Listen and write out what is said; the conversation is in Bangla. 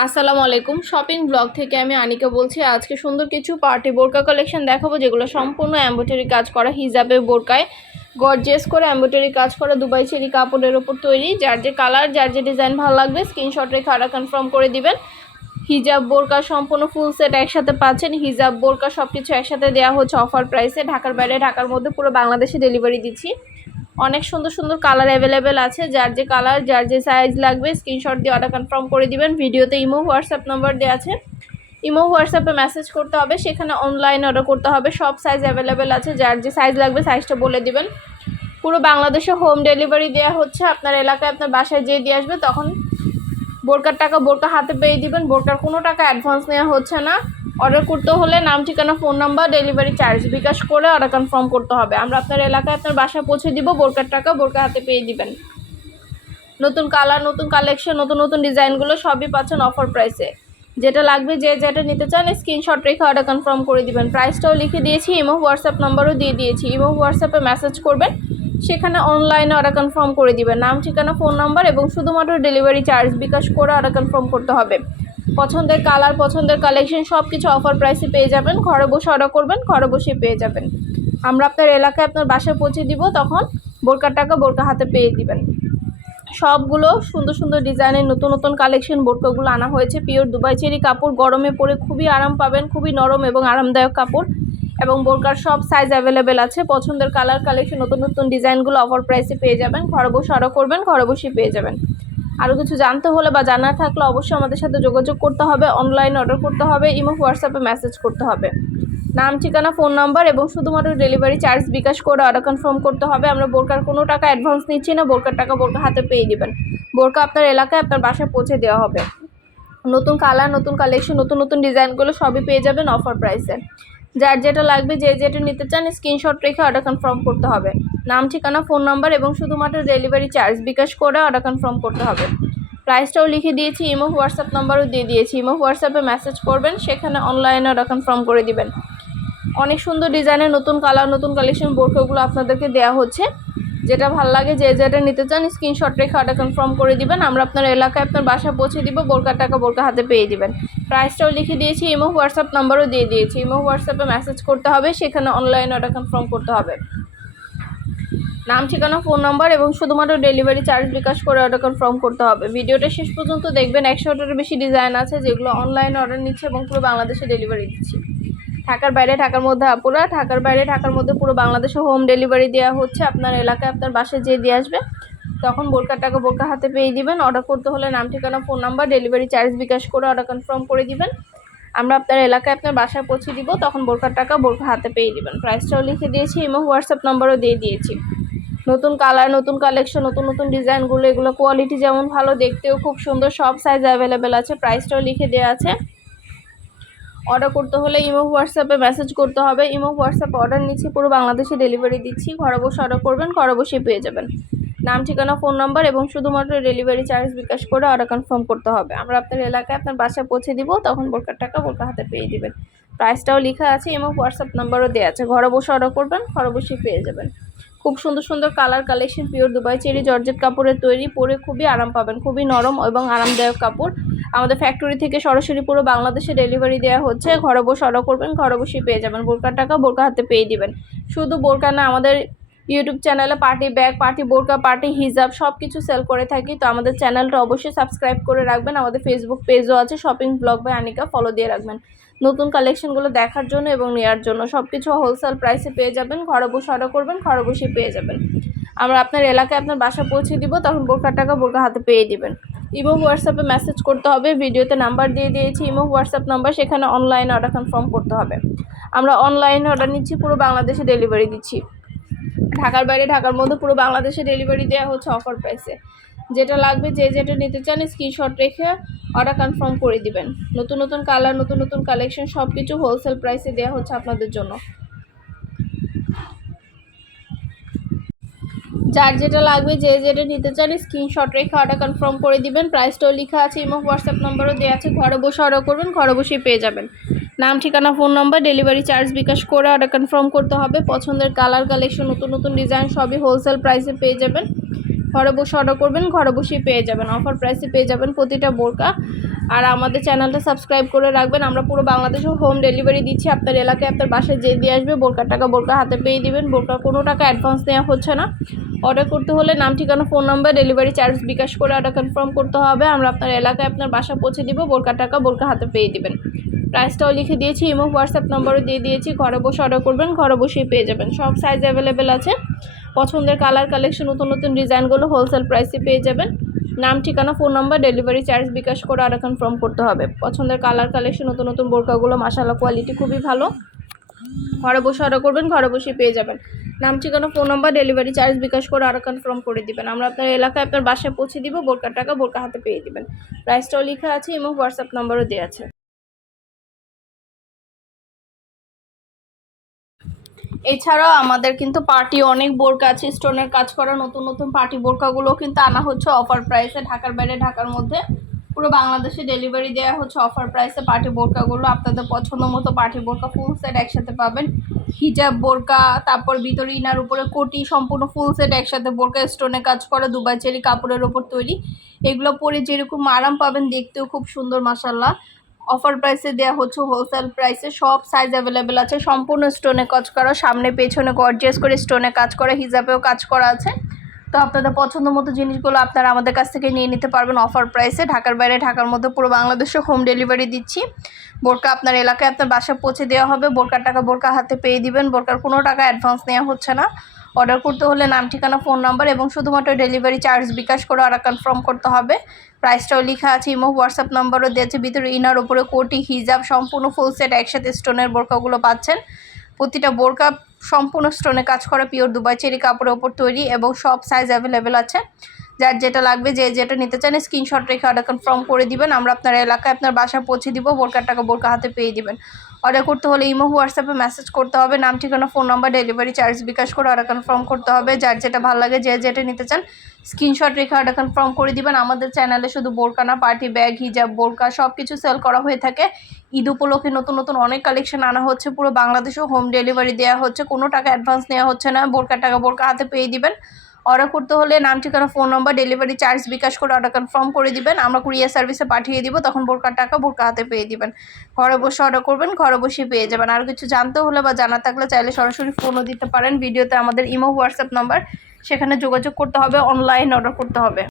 আসসালামু আলাইকুম। শপিং ব্লগ থেকে আমি আনিকা বলছি। আজকে সুন্দর কিছু পার্টি বোরকা কালেকশন দেখাবো, যেগুলো সম্পূর্ণ এম্ব্রয়ডারি কাজ করা হিজাবে বোরকায়। গর্জেস করে এম্ব্রয়ডারি কাজ করা দুবাই চেরি কাপড়ের ওপর তৈরি। যার যে কালার যার যে ডিজাইন ভালো লাগবে স্ক্রিনশট রেখে আরা কনফার্ম করে দিবেন। হিজাব বোরকা সম্পূর্ণ ফুল সেট একসাথে পাচ্ছেন। হিজাব বোরকা সব কিছু একসাথে দেওয়া হচ্ছে অফার প্রাইসে ঢাকার বাইরে, ঢাকার মধ্যে পুরো বাংলাদেশে ডেলিভারি দিচ্ছি। অনেক সুন্দর সুন্দর কালার অ্যাভেলেবেল আছে। যার যে কালার যার যে সাইজ লাগবে স্ক্রিনশট দিয়ে অর্ডার কনফার্ম করে দিবেন। ভিডিওতে ইমো হোয়াটসঅ্যাপ নাম্বার দেওয়া আছে। ইমো হোয়াটসঅ্যাপে মেসেজ করতে হবে। সেখানে অনলাইন অর্ডার করতে হবে। সব সাইজ অ্যাভেলেবেল আছে। যার যে সাইজ লাগবে সাইজটা বলে দিবেন। পুরো বাংলাদেশে হোম ডেলিভারি দেওয়া হচ্ছে। আপনার এলাকায় আপনার বাসায় যেয়ে দিয়ে আসবে, তখন বোরকার টাকা বোরকা হাতে পেয়ে দিবেন। বোরকার কোনো টাকা অ্যাডভান্স নেওয়া হচ্ছে না। অর্ডার করতে হলে নাম, ঠিকানা phone number delivery charge bKash করে অর্ডার কনফার্ম করতে হবে। আমরা আপনার এলাকায় আপনার বাসায় পৌঁছে দিব, বোরকার টাকা বোরকা হাতে পেয়ে দিবেন। নতুন কালার নতুন কালেকশন নতুন নতুন ডিজাইনগুলো সবই পাচ্ছেন অফার প্রাইসে যেটা লাগবে, যে যেটা নিতে চান স্ক্রিনশট রেখে অর্ডার কনফার্ম করে দিবেন। প্রাইসটাও লিখে দিয়েছি ইমো হোয়াটসঅ্যাপ নাম্বারও দিয়ে দিয়েছি। ইমো হোয়াটসঅ্যাপে মেসেজ করবেন, সেখানে অনলাইনে অর্ডার কনফার্ম করে দিবেন। নাম, ঠিকানা ফোন নাম্বার এবং শুধুমাত্র ডেলিভারি চার্জ বিকাশ করে অর্ডার কনফার্ম করতে হবে। পছন্দের কালার, পছন্দের কালেকশন সব কিছু অফার প্রাইসে পেয়ে যাবেন। ঘরে বসে অর্ডার করবেন, ঘরে বসে পেয়ে যাবেন। আমরা আপনার এলাকায় আপনার বাসায় পৌঁছে দিব, তখন বোরকার টাকা বোরকা হাতে পেয়ে দিবেন। সবগুলো সুন্দর সুন্দর ডিজাইনের নতুন নতুন কালেকশন বোরকাগুলো আনা হয়েছে। পিওর দুবাই চেরি কাপড়, গরমে পরে খুবই আরাম পাবেন, খুবই নরম এবং আরামদায়ক কাপড়। এবং বোরকার সব সাইজ অ্যাভেলেবেল আছে। পছন্দের কালার কালেকশন নতুন নতুন ডিজাইনগুলো অফার প্রাইসে পেয়ে যাবেন। ঘরে বসে অর্ডার করবেন, ঘরে বসে পেয়ে যাবেন। আরও কিছু জানতে হলে বা জানার থাকলে অবশ্যই আমাদের সাথে যোগাযোগ করতে হবে অনলাইন অর্ডার করতে হবে, ইমো হোয়াটসঅ্যাপে মেসেজ করতে হবে। নাম, ঠিকানা ফোন নাম্বার এবং শুধুমাত্র ডেলিভারি চার্জ বিকাশ করে অর্ডার কনফার্ম করতে হবে। আমরা বোরকার কোনো টাকা অ্যাডভান্স নিচ্ছি না, বোরকার টাকা বোরকা হাতে পেয়ে দিবেন বোরকা আপনার এলাকায়, আপনার বাসায় পৌঁছে দেওয়া হবে। নতুন কালার নতুন কালেকশন নতুন নতুন ডিজাইনগুলো সবই পেয়ে যাবেন অফার প্রাইসে যার যেটা লাগবে, যে যেটা নিতে চান স্ক্রিনশট রেখে অর্ডার কনফার্ম করতে হবে। নাম, ঠিকানা ফোন নাম্বার এবং শুধুমাত্র ডেলিভারি চার্জ বিকাশ করে অর্ডার কনফার্ম করতে হবে। প্রাইসটাও লিখে দিয়েছি ইমো হোয়াটসঅ্যাপ নাম্বারও দিয়ে দিয়েছি। ইমো হোয়াটসঅ্যাপে মেসেজ করবেন, সেখানে অনলাইনে অর্ডার কনফার্ম করে দিবেন। অনেক সুন্দর ডিজাইনের নতুন কালার নতুন কালেকশন বোরকাগুলো আপনাদেরকে দেওয়া হচ্ছে। যেটা ভালো লাগে, যে যেটা নিতে চান স্ক্রিনশট রেখে অর্ডার কনফার্ম করে দিবেন। আমরা আপনার এলাকায় আপনার বাসা পৌঁছে দিব, বোরকার টাকা বোরকা হাতে পেয়ে দিবেন। প্রাইসটাও লিখে দিয়েছি ইমো হোয়াটসঅ্যাপ নাম্বারও দিয়ে দিয়েছি। ইমো হোয়াটসঅ্যাপে মেসেজ করতে হবে, সেখানে অনলাইন অর্ডার কনফার্ম করতে হবে। নাম, ঠিকানা, ফোন নাম্বার এবং শুধুমাত্র ডেলিভারি চার্জ বিকাশ করে অর্ডার কনফার্ম করতে হবে। ভিডিওটা শেষ পর্যন্ত দেখবেন। একশোটার বেশি ডিজাইন আছে যেগুলো অনলাইন অর্ডার নিচ্ছে এবং পুরো বাংলাদেশে ডেলিভারি দিচ্ছি। ঢাকার বাইরে, ঢাকার মধ্যে আপুরা, ঢাকার বাইরে, ঢাকার মধ্যে পুরো বাংলাদেশে হোম ডেলিভারি দেওয়া হচ্ছে। আপনার এলাকায় আপনার বাসায় যেয়ে দিয়ে আসবে। তখন বোরকার টাকা বোরকা হাতে পেয়ে দিবেন। অর্ডার করতে হলে নাম, ঠিকানা, phone number, delivery charge bKash করে অর্ডার কনফার্ম করে দিবেন। আমরা আপনার এলাকায় আপনার বাসায় পৌঁছে দিব। তখন বোরকার টাকা বোরকা হাতে পেয়ে দিবেন। প্রাইসটাও লিখে দিয়েছি। এবং হোয়াটসঅ্যাপ নাম্বারও দিয়ে দিয়েছি। নতুন কালার নতুন কালেকশন নতুন নতুন ডিজাইনগুলো এগুলো কোয়ালিটি যেমন ভালো, দেখতেও খুব সুন্দর, সব সাইজ অ্যাভেলেবেল আছে প্রাইসটাও লিখে দেওয়া আছে। অর্ডার করতে হলে ইমো হোয়াটসঅ্যাপে মেসেজ করতে হবে, ইমো হোয়াটসঅ্যাপে অর্ডার নিচ্ছি, পুরো বাংলাদেশে ডেলিভারি দিচ্ছি, ঘরে বসে অর্ডার করবেন, ঘরে বসে পেয়ে যাবেন। নাম, ঠিকানা ফোন নাম্বার এবং শুধুমাত্র ডেলিভারি চার্জ বিকাশ করে অর্ডার কনফার্ম করতে হবে। আমরা আপনার এলাকায় আপনার বাসায় পৌঁছে দিব, তখন বোরকার টাকা বোরকা হাতে পেয়ে দিবেন। প্রাইসটাও লেখা আছে এবং হোয়াটসঅ্যাপ নাম্বারও দেওয়া আছে, ঘরে বসে অর্ডার করবেন, ঘরে বসে পেয়ে যাবেন। খুব সুন্দর সুন্দর colour collection, pure Dubai cherry, georgette কাপড়ের তৈরি, পরে খুবই আরাম পাবেন। খুবই নরম এবং আরামদায়ক কাপড়। আমাদের ফ্যাক্টরি থেকে সরাসরি পুরো বাংলাদেশে ডেলিভারি দেওয়া হচ্ছে। ঘরে বসে অর্ডার করবেন, ঘরে বসে পেয়ে যাবেন। বোরকার টাকা বোরকা হাতে পেয়ে দিবেন। শুধু বোরকা না, আমাদের ইউটিউব চ্যানেলে পার্টি ব্যাগ পার্টি বোরকা পার্টি হিজাব সব কিছু সেল করে থাকি। তো আমাদের চ্যানেলটা অবশ্যই সাবস্ক্রাইব করে রাখবেন। আমাদের ফেসবুক পেজও আছে shopping blog by Anika follow দিয়ে রাখবেন। নতুন কালেকশনগুলো দেখার জন্য এবং নেওয়ার জন্য সব কিছু হোলসেল প্রাইসে পেয়ে যাবেন, ঘরে বসে অর্ডার করবেন, ঘরে বসে পেয়ে যাবেন। আমরা আপনার এলাকায় আপনার বাসা পৌঁছে দিব, তখন বোরকার টাকা বোরকা হাতে পেয়ে দিবেন। ইমো হোয়াটসঅ্যাপে মেসেজ করতে হবে, ভিডিওতে নাম্বার দিয়ে দিয়েছি, ইমো হোয়াটসঅ্যাপ নাম্বার সেখানে অনলাইন অর্ডার কনফার্ম করতে হবে। আমরা অনলাইনে অর্ডার নিচ্ছি, পুরো বাংলাদেশে ডেলিভারি দিচ্ছি। ঢাকার বাইরে, ঢাকার মধ্যে পুরো বাংলাদেশে ডেলিভারি দেওয়া হচ্ছে অফার প্রাইসে যেটা লাগবে, যে যেটা নিতে চান স্ক্রিনশট রেখে অর্ডার কনফার্ম করে দিবেন। নতুন নতুন কালার নতুন নতুন কালেকশন সব কিছু হোলসেল প্রাইসে দেওয়া হচ্ছে আপনাদের জন্য। যার যেটা লাগবে, যে যেটা নিতে চান স্ক্রিনশট রেখে অর্ডার কনফার্ম করে দিবেন। প্রাইসটাও লেখা আছে ইমো হোয়াটসঅ্যাপ নাম্বারও দেওয়া আছে। ঘরে বসে অর্ডার করবেন, ঘরে বসেই পেয়ে যাবেন। নাম, ঠিকানা phone number delivery charge bKash করে অর্ডার কনফার্ম করতে হবে। পছন্দের কালার কালেকশন নতুন নতুন ডিজাইন সবই হোলসেল প্রাইসে পেয়ে যাবেন। ঘরে বসে অর্ডার করবেন, ঘরে বসেই পেয়ে যাবেন। অফার প্রাইসে পেয়ে যাবেন প্রতিটা বোরকা। আর আমাদের চ্যানেলটা সাবস্ক্রাইব করে রাখবেন। আমরা পুরো বাংলাদেশে হোম ডেলিভারি দিচ্ছি। আপনার এলাকায় আপনার বাসায় যে দিয়ে আসবে, বোরকার টাকা বোরকা হাতে পেয়ে দিবেন। বোরকার কোনো টাকা অ্যাডভান্স নেওয়া হচ্ছে না। অর্ডার করতে হলে নাম, ঠিকানা phone number delivery charge bKash করে অর্ডার কনফার্ম করতে হবে। আমরা আপনার এলাকায় আপনার বাসা পৌঁছে দিব। বোরকার টাকা বোরকা হাতে পেয়ে দিবেন। প্রাইসটাও লিখে দিয়েছি ইমো হোয়াটসঅ্যাপ নাম্বারও দিয়ে দিয়েছি। ঘরে বসে অর্ডার করবেন, ঘরে বসেই পেয়ে যাবেন। সব সাইজ অ্যাভেলেবেল আছে। পছন্দের কালার কালেকশন নতুন নতুন ডিজাইনগুলো হোলসেল প্রাইসে পেয়ে যাবেন। নাম, ঠিকানা phone number delivery charge bKash করে অর্ডার কনফার্ম করতে হবে। পছন্দের কালার কালেকশন নতুন নতুন বোরকাগুলো মাসালা কোয়ালিটি খুবই ভালো। ঘরে বসে অর্ডার করবেন, ঘরে বসে পেয়ে যাবেন। নাম, ঠিকানা phone number delivery charge bKash করে আরও কনফার্ম করে দিবেন। আমরা আপনার এলাকায় আপনার বাসায় পৌঁছে দিব বোরকার টাকা বোরকা হাতে পেয়ে দিবেন। প্রাইসটাও লেখা আছে, এবং হোয়াটসঅ্যাপ নাম্বারও দেওয়া আছে। এছাড়াও আমাদের কিন্তু পার্টি অনেক বোরকা আছে স্টোনের কাজ করা, নতুন নতুন পার্টি বোরকাগুলো কিন্তু আনা হচ্ছে অফার প্রাইসে ঢাকার বাইরে, ঢাকার মধ্যে। পুরো বাংলাদেশে ডেলিভারি দেওয়া হচ্ছে অফার প্রাইসে পার্টি বোরকাগুলো। আপনাদের পছন্দ মতো পার্টি বোরকা ফুল সেট একসাথে পাবেন। হিজাব বোরকা, তারপর ভিতরে ইনার উপরে কোটি, সম্পূর্ণ ফুল সেট একসাথে বোরকা স্টোনে কাজ করা, দুবাই চেরি কাপড়ের ওপর তৈরি। এগুলো পরে যেরকম আরাম পাবেন দেখতেও খুব সুন্দর মাসাল্লাহ অফার প্রাইসে দেওয়া হচ্ছে হোলসেল প্রাইসে সব সাইজ অ্যাভেলেবেল আছে। সম্পূর্ণ স্টোনে কাজ করা, সামনে, পেছনে গর্জিয়াস করে স্টোনে কাজ করা হিসাবেও কাজ করা আছে। তো আপনাদের পছন্দ মতো জিনিসগুলো আপনারা আমাদের কাছ থেকে নিয়ে নিতে পারবেন অফার প্রাইসে ঢাকার বাইরে, ঢাকার মধ্যে পুরো বাংলাদেশে হোম ডেলিভারি দিচ্ছি। বোরকা আপনার এলাকায় আপনার বাসা পৌঁছে দেওয়া হবে। বোরকার টাকা বোরকা হাতে পেয়ে দিবেন। বোরকার কোনো টাকা অ্যাডভান্স নেওয়া হচ্ছে না। অর্ডার করতে হলে নাম, ঠিকানা, ফোন নাম্বার এবং শুধুমাত্র ডেলিভারি চার্জ বিকাশ করে অর্ডার কনফার্ম করতে হবে। প্রাইসটাও লেখা আছে, ইমো, হোয়াটসঅ্যাপ নাম্বারও দিয়েছে ভিতরে ইনার ওপরে কোটি, হিজাব, সম্পূর্ণ ফুল সেট একসাথে স্টোনের বোরকাগুলো পাচ্ছেন। প্রতিটা বোরকা সম্পূর্ণ স্টোনে কাজ করা পিওর দুবাই চেরি কাপড়ের ওপর তৈরি এবং সব সাইজ অ্যাভেলেবেল আছে। যার যেটা লাগবে, যে যেটা নিতে চান স্ক্রিনশট রেখে অর্ডার কনফার্ম করে দিবেন। আমরা আপনার এলাকায় আপনার বাসায় পৌঁছে দিব বোরকার টাকা বোরকা হাতে পেয়ে দিবেন। অর্ডার করতে হলে ইমো হোয়াটসঅ্যাপে মেসেজ করতে হবে, নাম, ঠিকানা phone number delivery charge bKash করে অর্ডার কনফার্ম করতে হবে। যার যেটা ভালো লাগে, যে যেটা নিতে চান স্ক্রিনশট রেখে অর্ডার কনফার্ম করে দিবেন। আমাদের চ্যানেলে শুধু বোরকা না পার্টি ব্যাগ হিজাব বোরকা সব কিছু সেল করা হয়ে থাকে। ঈদ উপলক্ষে নতুন নতুন অনেক কালেকশন আনা হচ্ছে পুরো বাংলাদেশেও। হোম ডেলিভারি দেওয়া হচ্ছে, কোনো টাকা অ্যাডভান্স নেওয়া হচ্ছে না। বোরকার টাকা বোরকা হাতে পেয়ে দিবেন। অর্ডার করতে হলে নাম, ঠিকানা phone number delivery charge bKash করে অর্ডার কনফার্ম করে দিবেন। আমরা কুরিয়ার সার্ভিসে পাঠিয়ে দিব, তখন বোরকার টাকা বোরকা হাতে পেয়ে দিবেন। ঘরে বসে অর্ডার করবেন, ঘরে বসে পেয়ে যাবেন। আর কিছু জানতে হলে বা জানা থাকলে চাইলে সরাসরি ফোনও দিতে পারেন। ভিডিওতে আমাদের ইমো, হোয়াটসঅ্যাপ নাম্বার সেখানে যোগাযোগ করতে হবে অনলাইন অর্ডার করতে হবে।